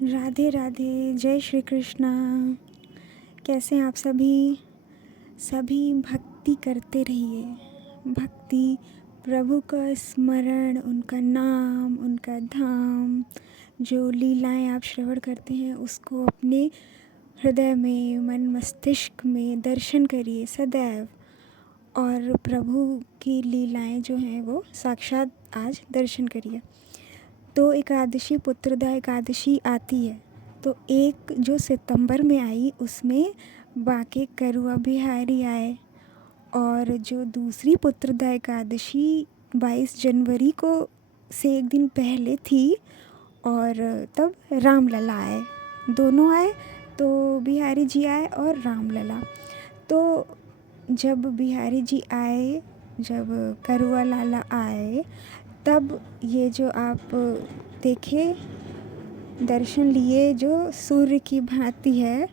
राधे राधे, जय श्री कृष्णा। कैसे हैं आप सभी? सभी भक्ति करते रहिए। भक्ति, प्रभु का स्मरण, उनका नाम, उनका धाम, जो लीलाएं आप श्रवण करते हैं उसको अपने हृदय में, मन मस्तिष्क में दर्शन करिए सदैव। और प्रभु की लीलाएं जो हैं वो साक्षात आज दर्शन करिए। तो एकादशी, पुत्रदा एकादशी आती है, तो एक जो सितंबर में आई उसमें बांके करुआ बिहारी आए, और जो दूसरी पुत्रदा एकादशी 22 जनवरी को से एक दिन पहले थी, और तब रामलला आए। दोनों आए, तो बिहारी जी आए और रामलला। तो जब बिहारी जी आए, जब करुआ लाला आए, तब ये जो आप देखे, दर्शन लिए, जो सूर्य की भांति है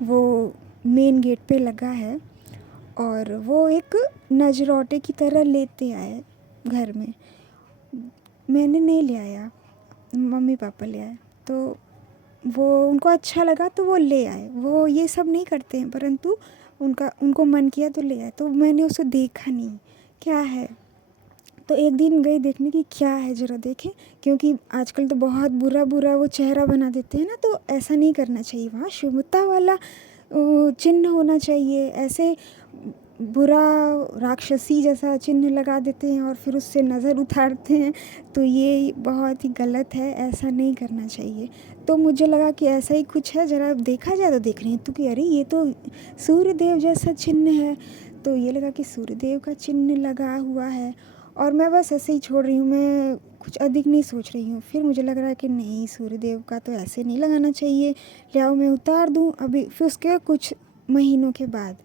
वो मेन गेट पे लगा है, और वो एक नजरौटे की तरह लेते आए घर में। मैंने नहीं ले आया, मम्मी पापा ले आए। तो वो उनको अच्छा लगा तो वो ले आए। वो ये सब नहीं करते हैं, परंतु उनको मन किया तो ले आए। तो मैंने उसे देखा नहीं क्या है, तो एक दिन गई देखने की क्या है ज़रा देखें, क्योंकि आजकल तो बहुत बुरा बुरा वो चेहरा बना देते हैं ना, तो ऐसा नहीं करना चाहिए। वहाँ शुभता वाला चिन्ह होना चाहिए। ऐसे बुरा राक्षसी जैसा चिन्ह लगा देते हैं और फिर उससे नज़र उतारते हैं, तो ये बहुत ही गलत है, ऐसा नहीं करना चाहिए। तो मुझे लगा कि ऐसा ही कुछ है, ज़रा देखा जाए। तो देख रही हूँ तो कि अरे ये तो सूर्यदेव जैसा चिन्ह है। तो ये लगा कि सूर्यदेव का चिन्ह लगा हुआ है, और मैं बस ऐसे ही छोड़ रही हूँ, मैं कुछ अधिक नहीं सोच रही हूँ। फिर मुझे लग रहा है कि नहीं, सूर्यदेव का तो ऐसे नहीं लगाना चाहिए, ले आओ मैं उतार दूँ अभी। फिर उसके कुछ महीनों के बाद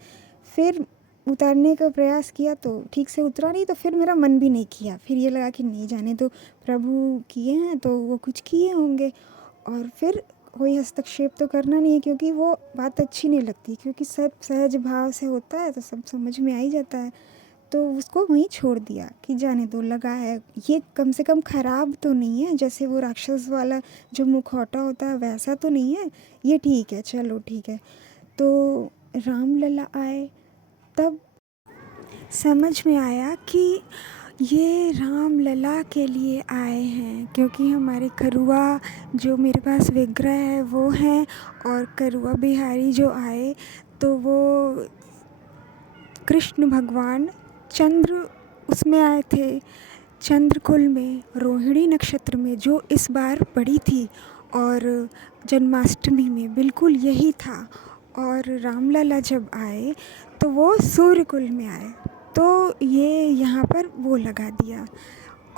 फिर उतारने का प्रयास किया तो ठीक से उतरा नहीं, तो फिर मेरा मन भी नहीं किया। फिर ये लगा कि नहीं, जाने दो, प्रभु किए हैं तो वो कुछ किए होंगे, और फिर कोई हस्तक्षेप तो करना नहीं है, क्योंकि वो बात अच्छी नहीं लगती। क्योंकि सब सहज भाव से होता है तो सब समझ में आ ही जाता है। तो उसको वहीं छोड़ दिया कि जाने दो, लगा है, ये कम से कम ख़राब तो नहीं है। जैसे वो राक्षस वाला जो मुखौटा होता है वैसा तो नहीं है, ये ठीक है, चलो ठीक है। तो रामलला आए, तब समझ में आया कि ये रामलला के लिए आए हैं, क्योंकि हमारे करुआ जो मेरे पास विग्रह है वो हैं, और करुआ बिहारी जो आए तो वो कृष्ण भगवान चंद्र उसमें आए थे, चंद्रकुल में, रोहिणी नक्षत्र में, जो इस बार पड़ी थी, और जन्माष्टमी में बिल्कुल यही था। और रामलला जब आए तो वो सूर्यकुल में आए, तो ये यहाँ पर वो लगा दिया,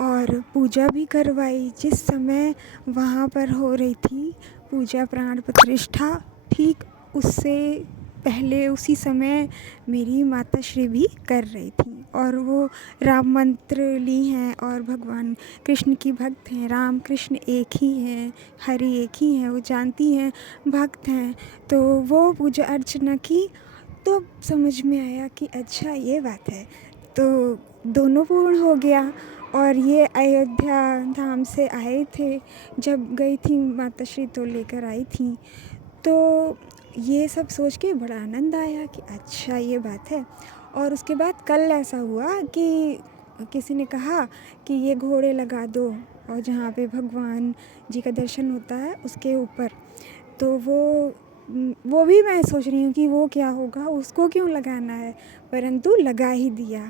और पूजा भी करवाई। जिस समय वहाँ पर हो रही थी पूजा प्राण प्रतिष्ठा, ठीक उससे पहले उसी समय मेरी माता श्री भी कर रही थी, और वो राम मंत्र ली हैं, और भगवान कृष्ण की भक्त हैं। राम कृष्ण एक ही हैं, हरि एक ही हैं, वो जानती हैं, भक्त हैं। तो वो पूजा अर्चना की, तो समझ में आया कि अच्छा ये बात है। तो दोनों पूर्ण हो गया। और ये अयोध्या धाम से आए थे, जब गई थी माता श्री तो लेकर आई थी। तो ये सब सोच के बड़ा आनंद आया कि अच्छा ये बात है। और उसके बाद कल ऐसा हुआ कि किसी ने कहा कि ये घोड़े लगा दो, और जहाँ पे भगवान जी का दर्शन होता है उसके ऊपर। तो वो भी मैं सोच रही हूँ कि वो क्या होगा, उसको क्यों लगाना है, परंतु लगा ही दिया।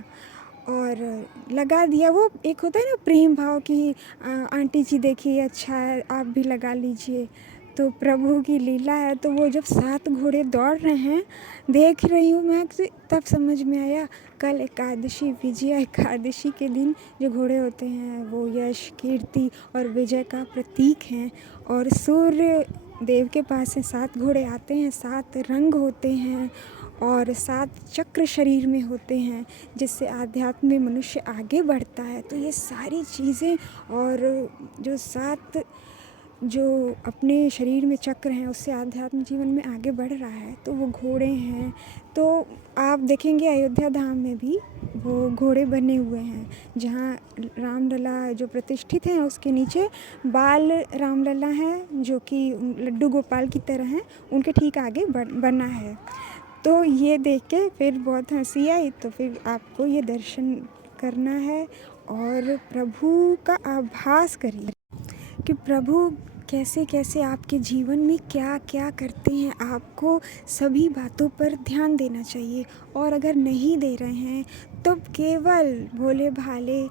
और लगा दिया, वो एक होता है ना प्रेम भाव कि आंटी जी देखिए अच्छा है, आप भी लगा लीजिए। तो प्रभु की लीला है। तो वो जब 7 घोड़े दौड़ रहे हैं, देख रही हूँ मैं, तब समझ में आया कल एकादशी, विजया एकादशी के दिन जो घोड़े होते हैं वो यश, कीर्ति और विजय का प्रतीक हैं। और सूर्य देव के पास से 7 घोड़े आते हैं, 7 रंग होते हैं, और 7 चक्र शरीर में होते हैं, जिससे आध्यात्म में मनुष्य आगे बढ़ता है। तो ये सारी चीज़ें, और जो 7 जो अपने शरीर में चक्र हैं उससे आध्यात्मिक जीवन में आगे बढ़ रहा है, तो वो घोड़े हैं। तो आप देखेंगे अयोध्या धाम में भी वो घोड़े बने हुए हैं, जहाँ रामलला जो प्रतिष्ठित हैं उसके नीचे बाल रामलला हैं जो कि लड्डू गोपाल की तरह हैं, उनके ठीक आगे बना है। तो ये देख के फिर बहुत हंसी आई, तो फिर आपको ये दर्शन करना है और प्रभु का आभास करिए कि प्रभु कैसे कैसे आपके जीवन में क्या क्या करते हैं। आपको सभी बातों पर ध्यान देना चाहिए, और अगर नहीं दे रहे हैं तो केवल भोले भाले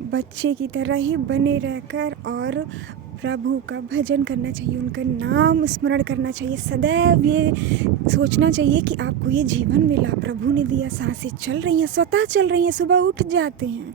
बच्चे की तरह ही बने रहकर और प्रभु का भजन करना चाहिए, उनका नाम स्मरण करना चाहिए। सदैव ये सोचना चाहिए कि आपको ये जीवन मिला, प्रभु ने दिया, सांसें चल रही हैं, स्वतः चल रही हैं, सुबह उठ जाते हैं,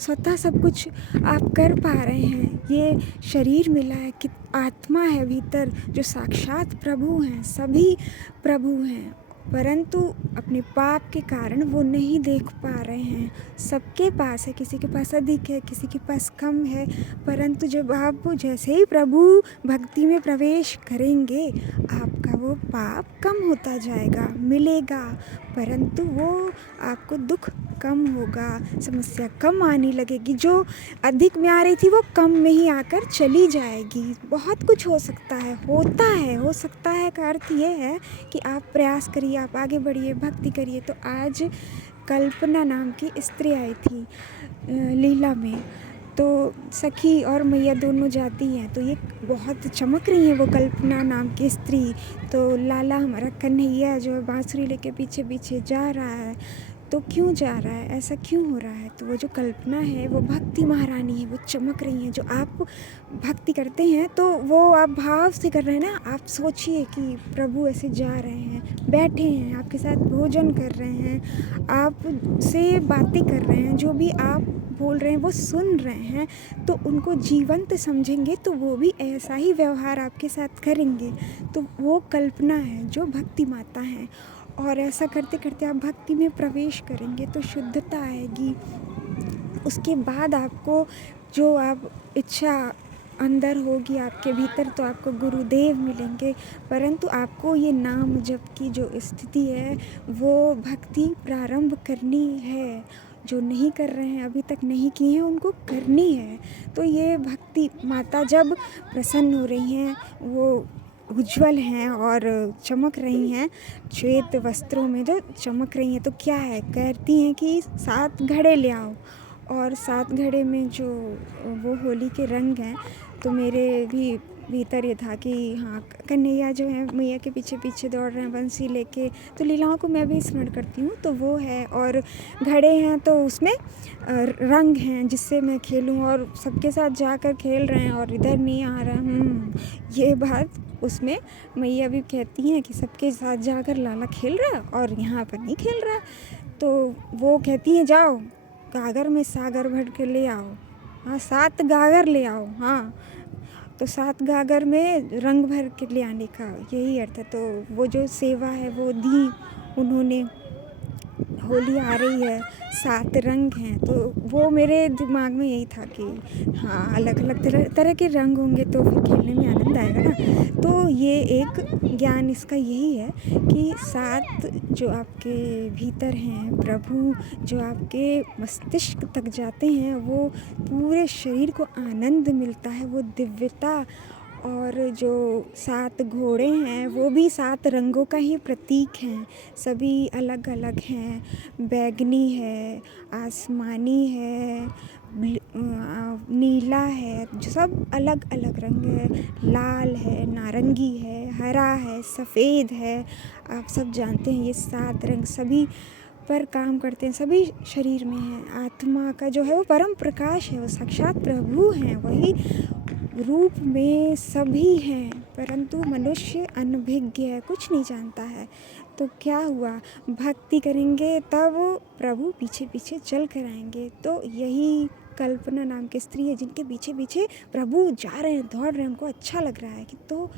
स्वतः सब कुछ आप कर पा रहे हैं। ये शरीर मिला है कि आत्मा है भीतर जो साक्षात प्रभु हैं, सभी प्रभु हैं, परंतु अपने पाप के कारण वो नहीं देख पा रहे हैं। सबके पास है, किसी के पास अधिक है, किसी के पास कम है, परंतु जब आप जैसे ही प्रभु भक्ति में प्रवेश करेंगे, आपका वो पाप कम होता जाएगा, मिलेगा, परंतु वो आपको दुख कम होगा, समस्या कम आने लगेगी। जो अधिक में आ रही थी वो कम में ही आकर चली जाएगी। बहुत कुछ हो सकता है, होता है, हो सकता है का अर्थ ये है कि आप प्रयास करिए, आप आगे बढ़िए, भक्ति करिए। तो आज कल्पना नाम की स्त्री आई थी लीला में, तो सखी और मैया दोनों जाती हैं, तो ये बहुत चमक रही है वो कल्पना नाम की स्त्री। तो लाला हमारा कन्हैया जो है बांसुरी लेके पीछे पीछे जा रहा है। तो क्यों जा रहा है, ऐसा क्यों हो रहा है? तो वो जो कल्पना है वो भक्ति महारानी है, वो चमक रही हैं। जो आप भक्ति करते हैं तो वो आप भाव से कर रहे हैं ना। आप सोचिए कि प्रभु ऐसे जा रहे हैं, बैठे हैं, आपके साथ भोजन कर रहे हैं, आपसे बातें कर रहे हैं, जो भी आप बोल रहे हैं वो सुन रहे हैं, तो उनको जीवंत समझेंगे तो वो भी ऐसा ही व्यवहार आपके साथ करेंगे। तो वो कल्पना है जो भक्ति माता है, और ऐसा करते करते आप भक्ति में प्रवेश करेंगे तो शुद्धता आएगी। उसके बाद आपको जो आप इच्छा अंदर होगी आपके भीतर, तो आपको गुरुदेव मिलेंगे, परंतु आपको ये नाम जप की जो स्थिति है वो भक्ति प्रारंभ करनी है। जो नहीं कर रहे हैं, अभी तक नहीं की हैं, उनको करनी है। तो ये भक्ति माता जब प्रसन्न हो रही हैं, वो उज्ज्वल हैं और चमक रही हैं, श्वेत वस्त्रों में जो चमक रही हैं, तो क्या है, कहती हैं कि 7 घड़े ले आओ। और 7 घड़े में जो वो होली के रंग हैं, तो मेरे भी भीतर ये था कि हाँ, कन्हैया जो है मैया के पीछे पीछे दौड़ रहे हैं बंसी लेके, तो लीलाओं को मैं भी स्मरण करती हूँ, तो वो है। और घड़े हैं तो उसमें रंग हैं जिससे मैं खेलूँ, और सबके साथ जाकर खेल रहे हैं और इधर नहीं आ रहा। ये बात उसमें मैया भी कहती हैं कि सबके साथ जाकर लाला खेल रहा है और यहाँ पर नहीं खेल रहा। तो वो कहती हैं जाओ गागर में सागर भर के ले आओ, हाँ 7 गागर ले आओ, हाँ। तो 7 गागर में रंग भर के ले आने का यही अर्थ है। तो वो जो सेवा है वो दी उन्होंने। होली आ रही है, 7 रंग हैं, तो वो मेरे दिमाग में यही था कि हाँ, अलग अलग तरह के रंग होंगे तो फिर खेलने में आनंद आएगा ना। तो ये एक ज्ञान इसका यही है कि 7 जो आपके भीतर हैं प्रभु, जो आपके मस्तिष्क तक जाते हैं, वो पूरे शरीर को आनंद मिलता है, वो दिव्यता। और जो 7 घोड़े हैं वो भी 7 रंगों का ही प्रतीक हैं, सभी अलग अलग हैं। बैगनी है, आसमानी है, नीला है, जो सब अलग अलग रंग है, लाल है, नारंगी है, हरा है, सफ़ेद है। आप सब जानते हैं ये 7 रंग सभी पर काम करते हैं, सभी शरीर में हैं। आत्मा का जो है वो परम प्रकाश है, वो साक्षात प्रभु हैं, वही रूप में सभी हैं, परंतु मनुष्य अनभिज्ञ है, कुछ नहीं जानता है। तो क्या हुआ, भक्ति करेंगे तब प्रभु पीछे पीछे चल कर आएंगे। तो यही कल्पना नाम की स्त्री है जिनके पीछे पीछे प्रभु जा रहे हैं, दौड़ रहे हैं, उनको अच्छा लग रहा है कि तो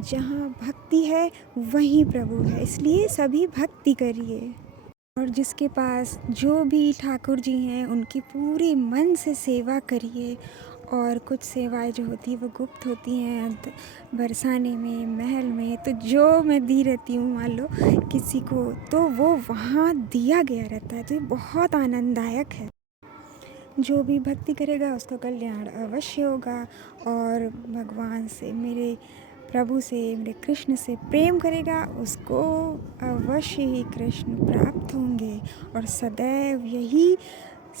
जहाँ भक्ति है वहीं प्रभु है, इसलिए सभी भक्ति करिए। और जिसके पास जो भी ठाकुर जी हैं उनकी पूरे मन से सेवा करिए, और कुछ सेवाएं जो होती है वो गुप्त होती हैं बरसाने में, महल में। तो जो मैं दी रहती हूँ मान लो किसी को, तो वो वहाँ दिया गया रहता है। तो ये बहुत आनंददायक है। जो भी भक्ति करेगा उसका कल्याण अवश्य होगा, और भगवान से, मेरे प्रभु से, मेरे कृष्ण से प्रेम करेगा उसको अवश्य ही कृष्ण प्राप्त होंगे। और सदैव यही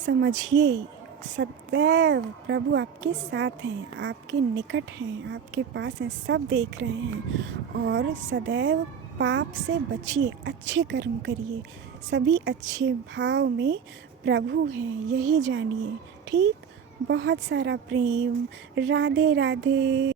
समझिए, सदैव प्रभु आपके साथ हैं, आपके निकट हैं, आपके पास हैं, सब देख रहे हैं। और सदैव पाप से बचिए, अच्छे कर्म करिए, सभी अच्छे भाव में प्रभु हैं, यही जानिए। ठीक, बहुत सारा प्रेम। राधे राधे।